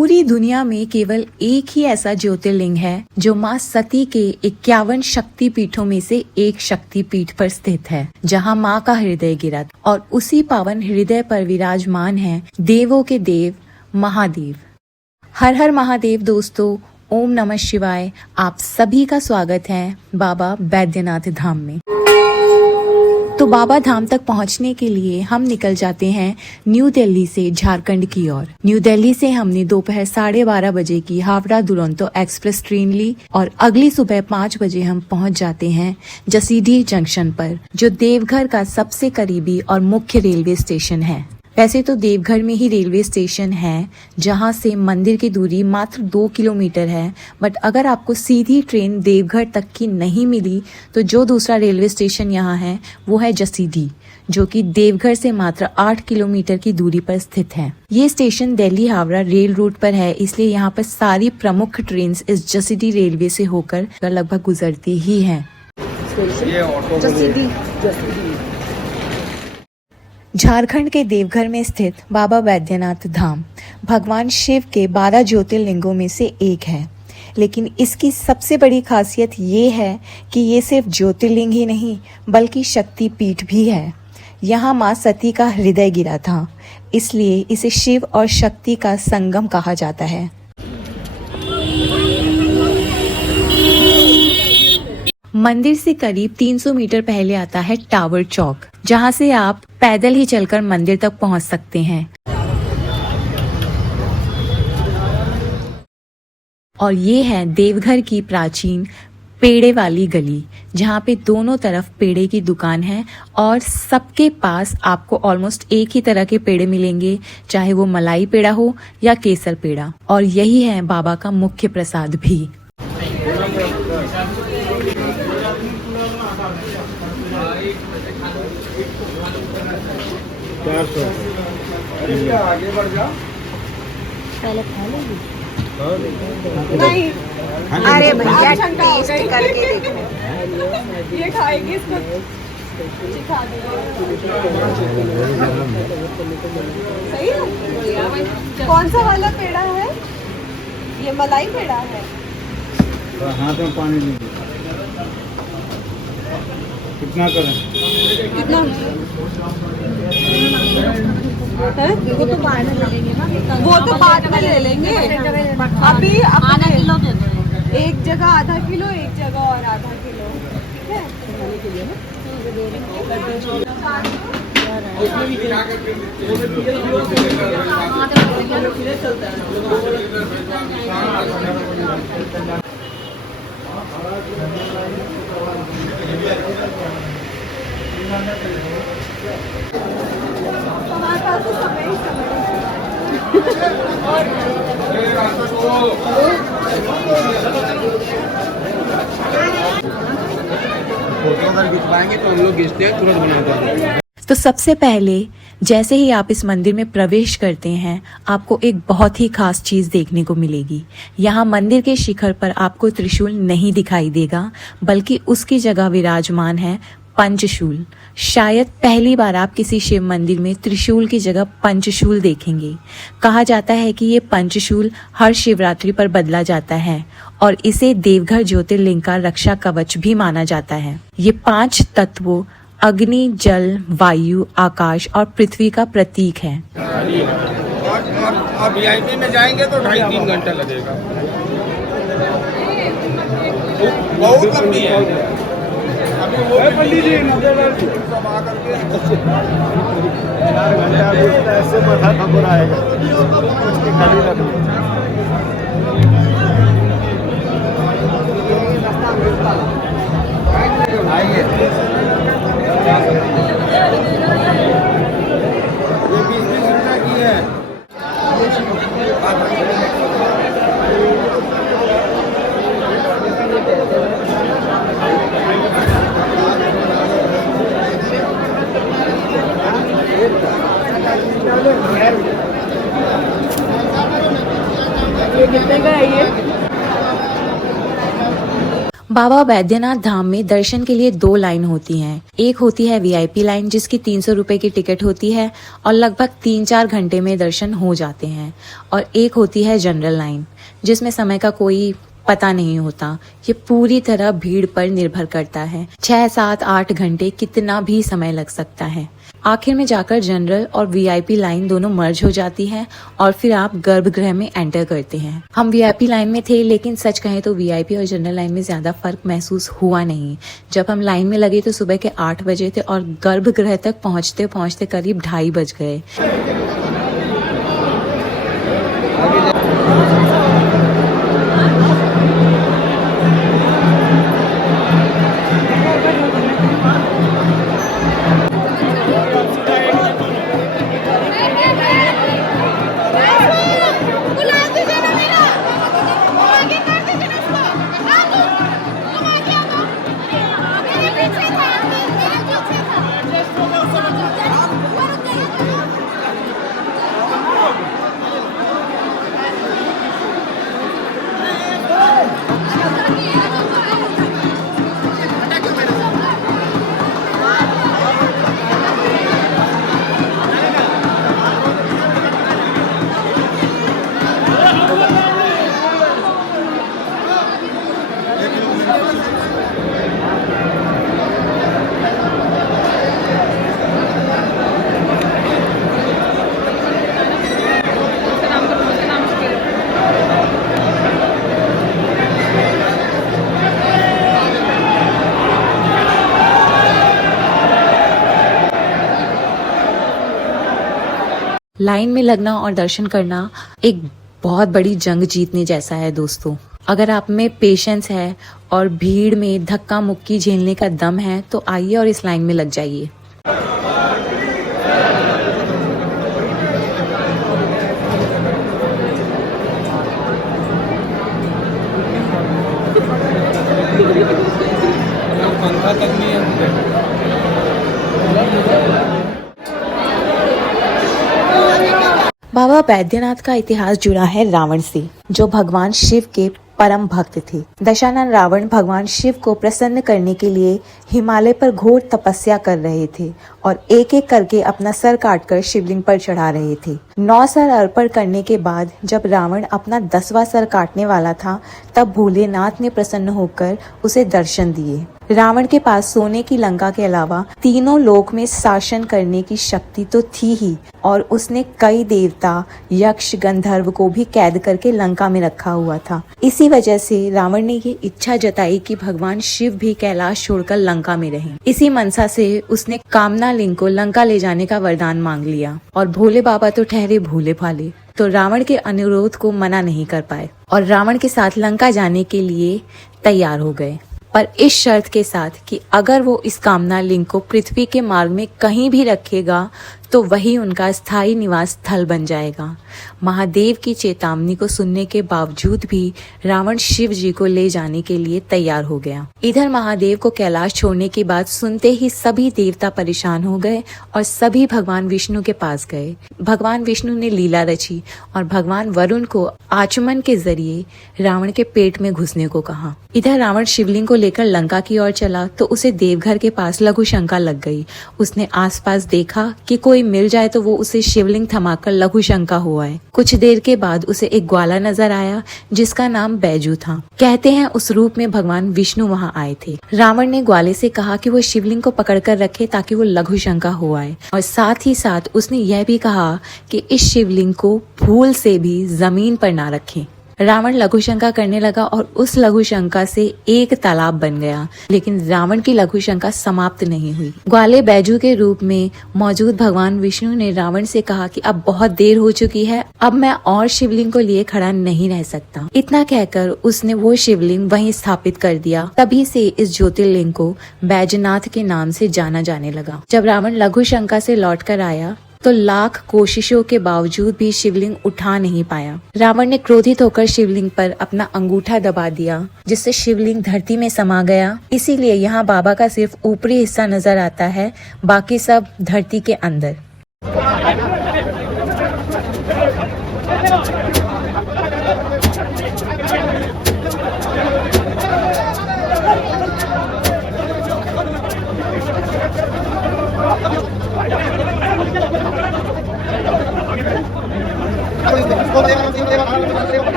पूरी दुनिया में केवल एक ही ऐसा ज्योतिर्लिंग है जो माँ सती के 51 शक्तिपीठों में से एक शक्तिपीठ पर स्थित है, जहाँ माँ का हृदय गिरा और उसी पावन हृदय पर विराजमान है देवों के देव महादेव। हर हर महादेव दोस्तों, ओम नमः शिवाय। आप सभी का स्वागत है बाबा बैद्यनाथ धाम में। तो बाबा धाम तक पहुंचने के लिए हम निकल जाते हैं न्यू दिल्ली से झारखंड की ओर। न्यू दिल्ली से हमने दोपहर 12:30 बजे की हावड़ा दुरंतो एक्सप्रेस ट्रेन ली और अगली सुबह 5 बजे हम पहुंच जाते हैं जसीडीह जंक्शन पर, जो देवघर का सबसे करीबी और मुख्य रेलवे स्टेशन है। वैसे तो देवघर में ही रेलवे स्टेशन है जहां से मंदिर की दूरी मात्र 2 किलोमीटर है, बट अगर आपको सीधी ट्रेन देवघर तक की नहीं मिली तो जो दूसरा रेलवे स्टेशन यहाँ है वो है जसीडीह, जो कि देवघर से मात्र 8 किलोमीटर की दूरी पर स्थित है। ये station Delhi Howrah rail route पर है, इसलिए यहाँ पर सारी प्रमुख ट्रेन इस जसीडीह रेलवे से होकर लगभग गुजरती ही है। झारखंड के देवघर में स्थित बाबा बैद्यनाथ धाम भगवान शिव के 12 ज्योतिर्लिंगों में से एक है, लेकिन इसकी सबसे बड़ी खासियत ये है कि ये सिर्फ ज्योतिर्लिंग ही नहीं बल्कि शक्तिपीठ भी है। यहाँ माँ सती का हृदय गिरा था, इसलिए इसे शिव और शक्ति का संगम कहा जाता है। मंदिर से करीब 300 मीटर पहले आता है टावर चौक, जहां से आप पैदल ही चलकर मंदिर तक पहुंच सकते हैं। और ये है देवघर की प्राचीन पेड़े वाली गली, जहां पे दोनों तरफ पेड़े की दुकान है और सबके पास आपको ऑलमोस्ट एक ही तरह के पेड़े मिलेंगे, चाहे वो मलाई पेड़ा हो या केसर पेड़ा। और यही है बाबा का मुख्य प्रसाद भी। आगे बढ़ जा। पहले खा लेगी नहीं, अरे भैया टेस्ट करके देखो। ये खाएगी इसको सिखा दो। सही है। कौन सा वाला पेड़ा है? ये मलाई पेड़ा है। हाथ में पानी लीजिए। कितना करें? कितना है? वो तो बाद में लगेंगे ना, वो तो बाद में ले लेंगे। अभी आधा किलो दे दो। एक जगह आधा किलो, एक जगह और आधा किलो, ठीक है? हमारे पास तो समय ही समय फोटो अगर खिंचवाएंगे तो हम लोग खींचते हैं, तुरंत बना देंगे। तो सबसे पहले जैसे ही आप इस मंदिर में प्रवेश करते हैं, आपको एक बहुत ही खास चीज देखने को मिलेगी। यहाँ मंदिर के शिखर पर आपको त्रिशूल नहीं दिखाई देगा, बल्कि उसकी जगह विराजमान है पंचशूल। शायद पहली बार आप किसी शिव मंदिर में त्रिशूल की जगह पंचशूल देखेंगे। कहा जाता है कि ये पंचशूल हर शिवरात्रि पर बदला जाता है और इसे देवघर ज्योतिर्लिंग का रक्षा कवच भी माना जाता है। ये 5 तत्वों अग्नि, जल, वायु, आकाश और पृथ्वी का प्रतीक है। अब वीआईपी में जाएंगे तो 2.5-3 घंटा लगेगा। बहुत लंबी है। अभी वो पंडित जी 4 घंटा ऐसे माथा खबर आएगा। उसकी खाली आइए। ये 20-20 रुपए की है। ये कितने का है ये? बाबा बैद्यनाथ धाम में दर्शन के लिए 2 लाइन होती हैं। एक होती है वीआईपी लाइन जिसकी 300 रुपए की टिकट होती है और लगभग 3-4 घंटे में दर्शन हो जाते हैं, और एक होती है जनरल लाइन जिसमें समय का कोई पता नहीं होता। ये पूरी तरह भीड़ पर निर्भर करता है। 6, 7, 8 घंटे कितना भी समय लग सकता है। आखिर में जाकर जनरल और वीआईपी लाइन दोनों मर्ज हो जाती है और फिर आप गर्भगृह में एंटर करते हैं। हम वीआईपी लाइन में थे, लेकिन सच कहें तो वीआईपी और जनरल लाइन में ज्यादा फर्क महसूस हुआ नहीं। जब हम लाइन में लगे तो सुबह के 8 बजे थे और गर्भगृह तक पहुंचते पहुंचते करीब 2:30 बज गए। लाइन में लगना और दर्शन करना एक बहुत बड़ी जंग जीतने जैसा है दोस्तों। अगर आप में पेशेंस है और भीड़ में धक्का मुक्की झेलने का दम है तो आइए और इस लाइन में लग जाइए। पंखा तक नहीं है। बाबा बैद्यनाथ का इतिहास जुड़ा है रावण से, जो भगवान शिव के परम भक्त थे। दशानन रावण भगवान शिव को प्रसन्न करने के लिए हिमालय पर घोर तपस्या कर रहे थे और एक एक करके अपना सर काटकर शिवलिंग पर चढ़ा रहे थे। 9 सर अर्पण करने के बाद जब रावण अपना 10वां सर काटने वाला था, तब भोलेनाथ ने प्रसन्न होकर उसे दर्शन दिए। रावण के पास सोने की लंका के अलावा तीनों लोक में शासन करने की शक्ति तो थी ही, और उसने कई देवता, यक्ष, गंधर्व को भी कैद करके लंका में रखा हुआ था। इसी वजह से रावण ने ये इच्छा जताई कि भगवान शिव भी कैलाश छोड़कर लंका में रहें। इसी मनसा से उसने कामना लिंग को लंका ले जाने का वरदान मांग लिया, और भोले बाबा तो ठहरे भोले भाले, तो रावण के अनुरोध को मना नहीं कर पाए और रावण के साथ लंका जाने के लिए तैयार हो गए, पर इस शर्त के साथ कि अगर वो इस कामना लिंग को पृथ्वी के मार्ग में कहीं भी रखेगा तो वही उनका स्थायी निवास स्थल बन जाएगा। महादेव की चेतावनी को सुनने के बावजूद भी रावण शिव जी को ले जाने के लिए तैयार हो गया। इधर महादेव को कैलाश छोड़ने की बात सुनते ही सभी देवता परेशान हो गए और सभी भगवान विष्णु के पास गए। भगवान विष्णु ने लीला रची और भगवान वरुण को आचमन के जरिए रावण के पेट में घुसने को कहा। इधर रावण शिवलिंग को लेकर लंका की ओर चला तो उसे देवघर के पास लघु शंका लग गई। उसने आसपास देखा कि कोई मिल जाए तो वो उसे शिवलिंग थमाकर लघु शंका हो आए। कुछ देर के बाद उसे एक ग्वाला नजर आया जिसका नाम बैजू था। कहते हैं उस रूप में भगवान विष्णु वहां आए थे। रावण ने ग्वाले से कहा कि वो शिवलिंग को पकड़कर रखे ताकि वो लघु शंका हो आए, और साथ ही साथ उसने यह भी कहा कि इस शिवलिंग को भूल से भी जमीन पर ना रखें। रावण लघु शंका करने लगा और उस लघु शंका से एक तालाब बन गया, लेकिन रावण की लघु शंका समाप्त नहीं हुई। ग्वाले बैजू के रूप में मौजूद भगवान विष्णु ने रावण से कहा कि अब बहुत देर हो चुकी है, अब मैं और शिवलिंग को लिए खड़ा नहीं रह सकता। इतना कहकर उसने वो शिवलिंग वहीं स्थापित कर दिया। तभी से इस ज्योतिर्लिंग को बैजनाथ के नाम से जाना जाने लगा। जब रावण लघु शंका से लौट कर आया तो लाख कोशिशों के बावजूद भी शिवलिंग उठा नहीं पाया। रावण ने क्रोधित होकर शिवलिंग पर अपना अंगूठा दबा दिया, जिससे शिवलिंग धरती में समा गया। इसीलिए यहाँ बाबा का सिर्फ ऊपरी हिस्सा नजर आता है, बाकी सब धरती के अंदर।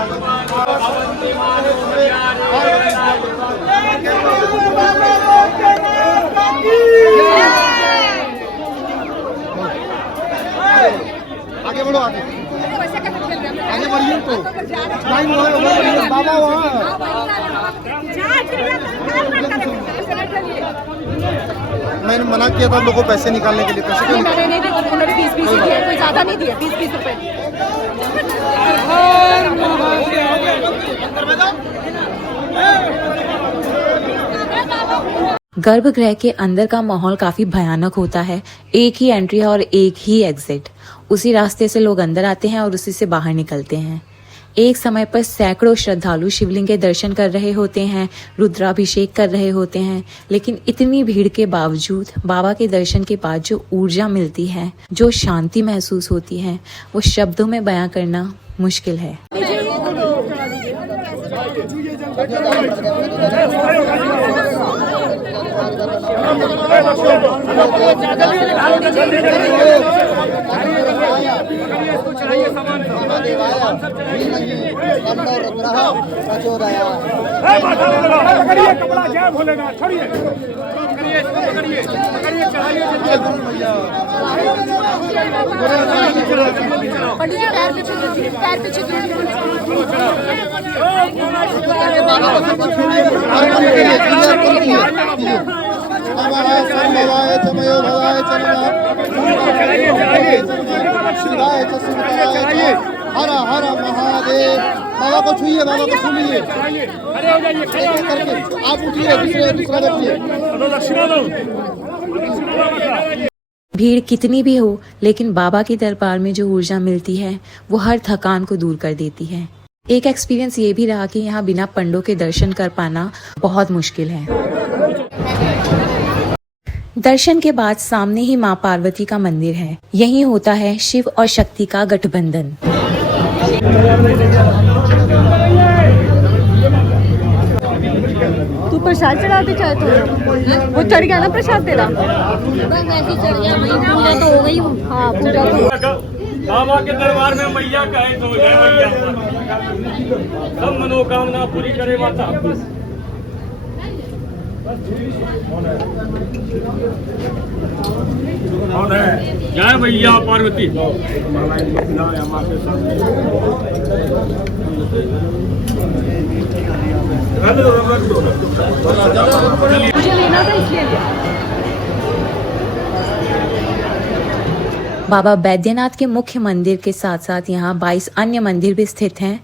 आगे बढ़ो, आगे आगे बढ़िए तो टाइम हो गया, बाबा वहाँ मैंने मना किया था लोगों को पैसे निकालने के लिए। पैसे क्यों निकाले? नहीं दिए, उन्होंने 20 ही दिए, कोई ज्यादा नहीं दिया, 20 रुपए। गर्भगृह के अंदर का माहौल काफी भयानक होता है। एक ही एंट्री है और एक ही एग्जिट। उसी रास्ते से लोग अंदर आते हैं और उसी से बाहर निकलते हैं। एक समय पर सैकड़ों श्रद्धालु शिवलिंग के दर्शन कर रहे होते हैं, रुद्राभिषेक कर रहे होते हैं, लेकिन इतनी भीड़ के बावजूद बाबा के दर्शन के बाद जो ऊर्जा मिलती है, जो शांति महसूस होती है, वो शब्दों में बयां करना मुश्किल है। हरा हरा महादेव। बाबा को छूइए, बाबा को छूइए, आप उठिए, दूसरा बैठिए। भीड़ कितनी भी हो, लेकिन बाबा के दरबार में जो ऊर्जा मिलती है वो हर थकान को दूर कर देती है। एक एक्सपीरियंस ये भी रहा कि यहाँ बिना पंडों के दर्शन कर पाना बहुत मुश्किल है। दर्शन के बाद सामने ही माँ पार्वती का मंदिर है। यहीं होता है शिव और शक्ति का गठबंधन। तू प्रसाद चढ़ाते चाहे तो वो चढ़ गया ना प्रसाद तेरा। पूजा तो हो गई। हाँ पूजा तो बाबा के दरबार में मैया कहे तो जय मैया, सब मनोकामना पूरी करे माता। कौन है? जय मैया पार्वती। मुझे लेना था इसलिए लिया। बाबा बैद्यनाथ के मुख्य मंदिर के साथ साथ यहाँ 22 अन्य मंदिर भी स्थित हैं,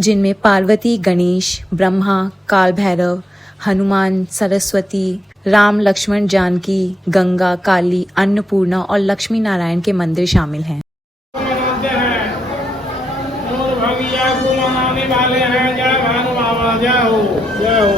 जिनमें पार्वती, गणेश, ब्रह्मा, काल भैरव, हनुमान, सरस्वती, राम, लक्ष्मण, जानकी, गंगा, काली, अन्नपूर्णा और लक्ष्मी नारायण के मंदिर शामिल हैं। वाले हैं जय भानु बाबा, जय हो जय हो।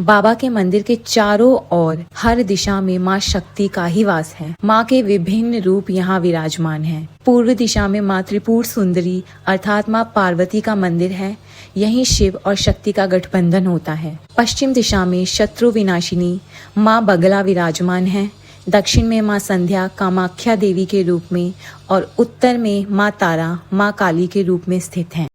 बाबा के मंदिर के चारों ओर हर दिशा में माँ शक्ति का ही वास है। माँ के विभिन्न रूप यहाँ विराजमान हैं। पूर्व दिशा में माँ त्रिपुर सुंदरी अर्थात माँ पार्वती का मंदिर है। यहीं शिव और शक्ति का गठबंधन होता है। पश्चिम दिशा में शत्रु विनाशिनी माँ बगला विराजमान है। दक्षिण में माँ संध्या कामाख्या देवी के रूप में और उत्तर में माँ तारा माँ काली के रूप में स्थित हैं।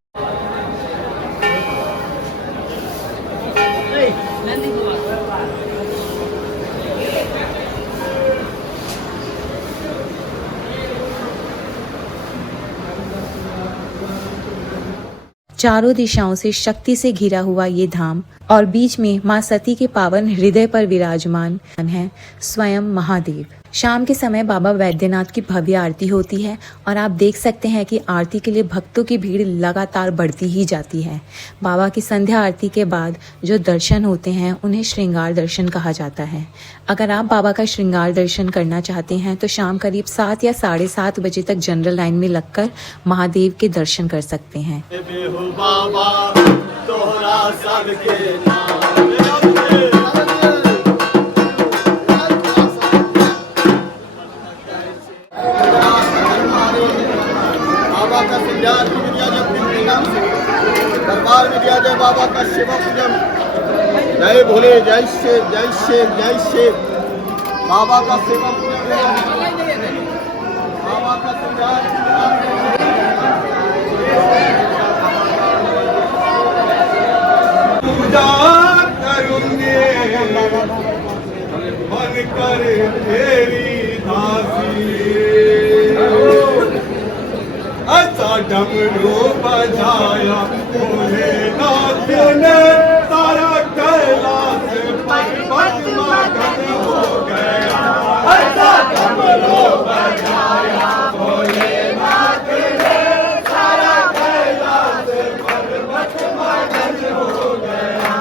चारों दिशाओं से शक्ति से घिरा हुआ ये धाम और बीच में माँ सती के पावन हृदय पर विराजमान है स्वयं महादेव। शाम के समय बाबा बैद्यनाथ की भव्य आरती होती है और आप देख सकते हैं कि आरती के लिए भक्तों की भीड़ लगातार बढ़ती ही जाती है। बाबा की संध्या आरती के बाद जो दर्शन होते हैं उन्हें श्रृंगार दर्शन कहा जाता है। अगर आप बाबा का श्रृंगार दर्शन करना चाहते हैं तो शाम करीब 7 या 7:30 बजे तक जनरल लाइन में लगकर महादेव के दर्शन कर सकते हैं। बाबा का संध्यार भी दिया जब दिन नाम से दरबार में दिया जाए बाबा का सेवा पूजन। जय भोले, जय शिव, जय शिव, जय शिव। बाबा का सेवा पूजन, बाबा का संध्यार पूजा करूंगे मन कर तेरी दासी। ऐसा डमरू बजाया भोलेनाथ ने सारा कैलाश पर्वत मगन हो गया। ऐसा डमरू बजाया भोलेनाथ ने सारा कैलाश पर्वत मगन हो गया।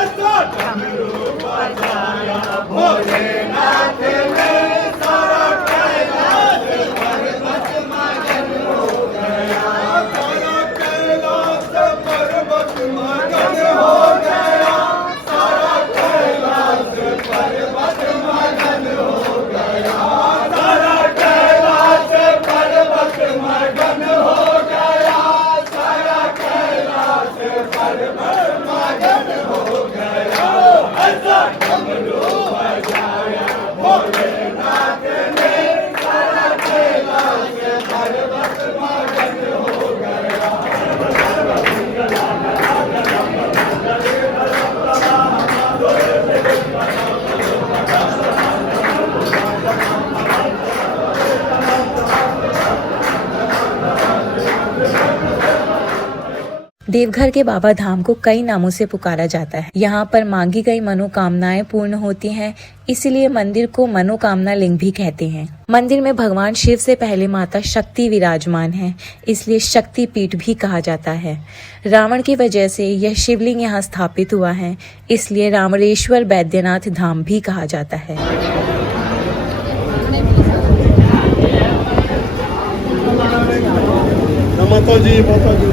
ऐसा डमरू बजाया भोलेनाथ ने सारा कैलाश पर्वत मगन हो गया। सारा कैलाश पर्वत मगन हो गया। सारा कैलाश पर्वत मगन हो गया। सारा कैलाश पर्वत मगन हो गया। सारा कैलाश पर्वत मगन हो गया। ऐसा डमरू बजाया भोलेनाथ ने सारा कैलाश पर्वत मगन हो गया। देवघर के बाबा धाम को कई नामों से पुकारा जाता है। यहाँ पर मांगी गई मनोकामनाएं पूर्ण होती हैं, इसलिए मंदिर को मनोकामना लिंग भी कहते हैं। मंदिर में भगवान शिव से पहले माता शक्ति विराजमान है, इसलिए शक्ति पीठ भी कहा जाता है। रावण की वजह से यह शिवलिंग यहाँ स्थापित हुआ है, इसलिए रामरेश्वर बैद्यनाथ धाम भी कहा जाता है। माता जी, माता जी।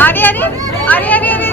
अरे अरे अरे अरे अरे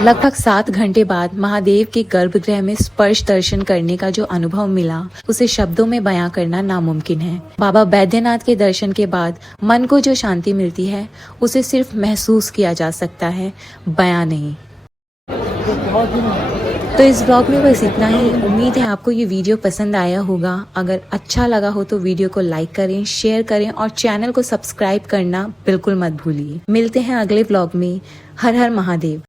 लगभग 7 घंटे बाद महादेव के गर्भगृह में स्पर्श दर्शन करने का जो अनुभव मिला उसे शब्दों में बयां करना नामुमकिन है। बाबा बैद्यनाथ के दर्शन के बाद मन को जो शांति मिलती है उसे सिर्फ महसूस किया जा सकता है, बयां नहीं। तो इस ब्लॉग में बस इतना ही। उम्मीद है आपको ये वीडियो पसंद आया होगा। अगर अच्छा लगा हो तो वीडियो को लाइक करें, शेयर करें और चैनल को सब्सक्राइब करना बिल्कुल मत भूलिए। मिलते हैं अगले ब्लॉग में। हर हर महादेव।